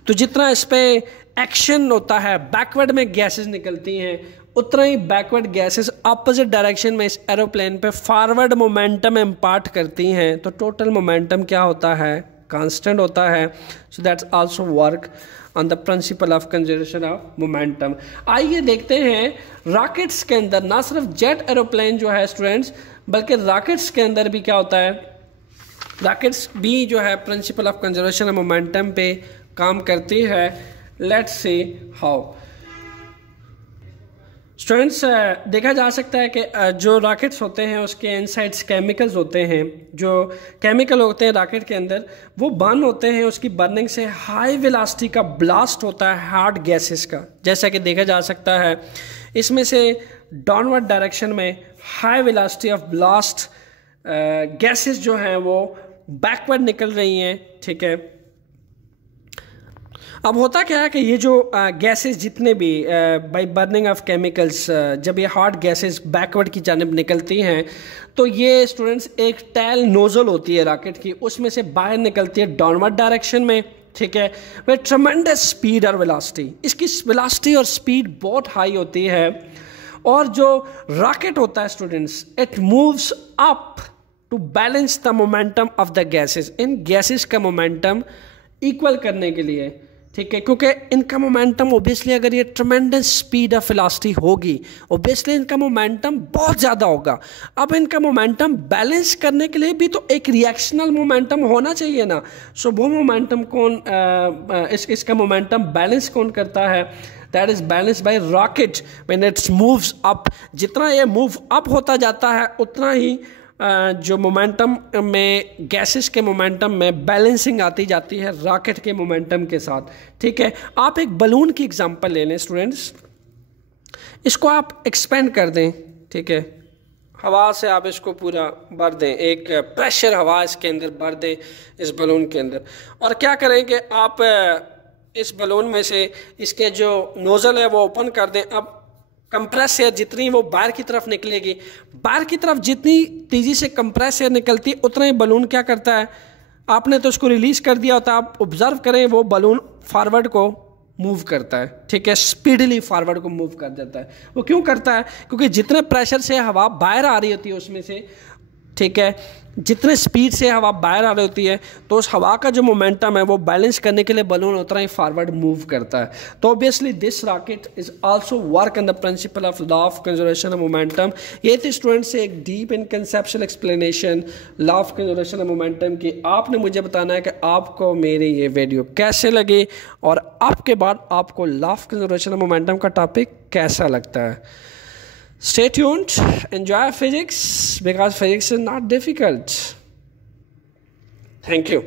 तो जितना इस पर एक्शन होता है बैकवर्ड में गैसेस निकलती हैं, उतना ही बैकवर्ड गैसेस अपोजिट डायरेक्शन में इस एरोप्लेन पे फॉरवर्ड मोमेंटम इम्पार्ट करती हैं। तो टोटल मोमेंटम क्या होता है, कांस्टेंट होता है। So that's also work on the principle of conservation of momentum. आइए देखते हैं रॉकेट्स के अंदर ना सिर्फ जेट एरोप्लेन जो है स्टूडेंट्स, बल्कि रॉकेट्स के अंदर भी क्या होता है, रॉकेट्स भी जो है principal of conservation of momentum पे काम करती है। Let's see how. स्टूडेंट्स, देखा जा सकता है कि जो रॉकेट्स होते हैं उसके इनसाइड्स केमिकल्स होते हैं, जो केमिकल होते हैं रॉकेट के अंदर वो बर्न होते हैं, उसकी बर्निंग से हाई वेलोसिटी का ब्लास्ट होता है हार्ड गैसेस का, जैसा कि देखा जा सकता है इसमें से डाउनवर्ड डायरेक्शन में high velocity of blast gases जो हैं वो बैकवर्ड निकल रही हैं, ठीक है। अब होता क्या है कि ये जो गैसेस जितने भी बाय बर्निंग ऑफ केमिकल्स जब ये हॉट गैसेस बैकवर्ड की जानिब निकलती हैं तो ये स्टूडेंट्स एक टेल नोजल होती है रॉकेट की, उसमें से बाहर निकलती है डाउनवर्ड डायरेक्शन में, ठीक है, विद ट्रेमेंडस स्पीड और वेलोसिटी। इसकी वेलोसिटी और स्पीड बहुत हाई होती है और जो रॉकेट होता है students, it moves up to balance the momentum of the gases, इन गैसेस का मोमेंटम इक्वल करने के लिए, ठीक है, क्योंकि इनका मोमेंटम ओबियसली अगर ये ट्रेमेंडस स्पीड ऑफ वेलोसिटी होगी ओबियसली इनका मोमेंटम बहुत ज़्यादा होगा। अब इनका मोमेंटम बैलेंस करने के लिए भी तो एक रिएक्शनल मोमेंटम होना चाहिए ना। सो वो मोमेंटम कौन इसका मोमेंटम बैलेंस कौन करता है, that is balance bye rocket when it's moves up. जितना ये मूव अप होता जाता है उतना ही जो मोमेंटम में गैसेस के मोमेंटम में बैलेंसिंग आती जाती है रॉकेट के मोमेंटम के साथ, ठीक है। आप एक बलून की एग्जांपल ले लें स्टूडेंट्स, इसको आप एक्सपेंड कर दें, ठीक है, हवा से आप इसको पूरा भर दें, एक प्रेशर हवा इसके अंदर भर दें इस बलून के अंदर, और क्या करें कि आप इस बलून में से इसके जो नोज़ल है वो ओपन कर दें। अब कंप्रेस एयर जितनी वो बाहर की तरफ निकलेगी, बाहर की तरफ जितनी तेज़ी से कंप्रेस एयर निकलती है उतना ही बलून क्या करता है, आपने तो उसको रिलीज़ कर दिया होता है, आप ऑब्जर्व करें वो बलून फॉरवर्ड को मूव करता है, ठीक है, स्पीडली फॉरवर्ड को मूव कर देता है। वो क्यों करता है, क्योंकि जितने प्रेशर से हवा बाहर आ रही होती है उसमें से, ठीक है, जितने स्पीड से हवा बाहर आ रही होती है तो उस हवा का जो मोमेंटम है वो बैलेंस करने के लिए बलून उतना ही फॉरवर्ड मूव करता है। तो obviously this rocket is also work on the principle of law of conservation of momentum. ये थी स्टूडेंट से एक deep in conceptual explanation law of conservation of momentum की। आपने मुझे बताना है कि आपको मेरी ये वीडियो कैसे लगी और आपके बाद आपको law of conservation of momentum का टॉपिक कैसा लगता है। Stay tuned, enjoy physics because physics is not difficult. Thank you.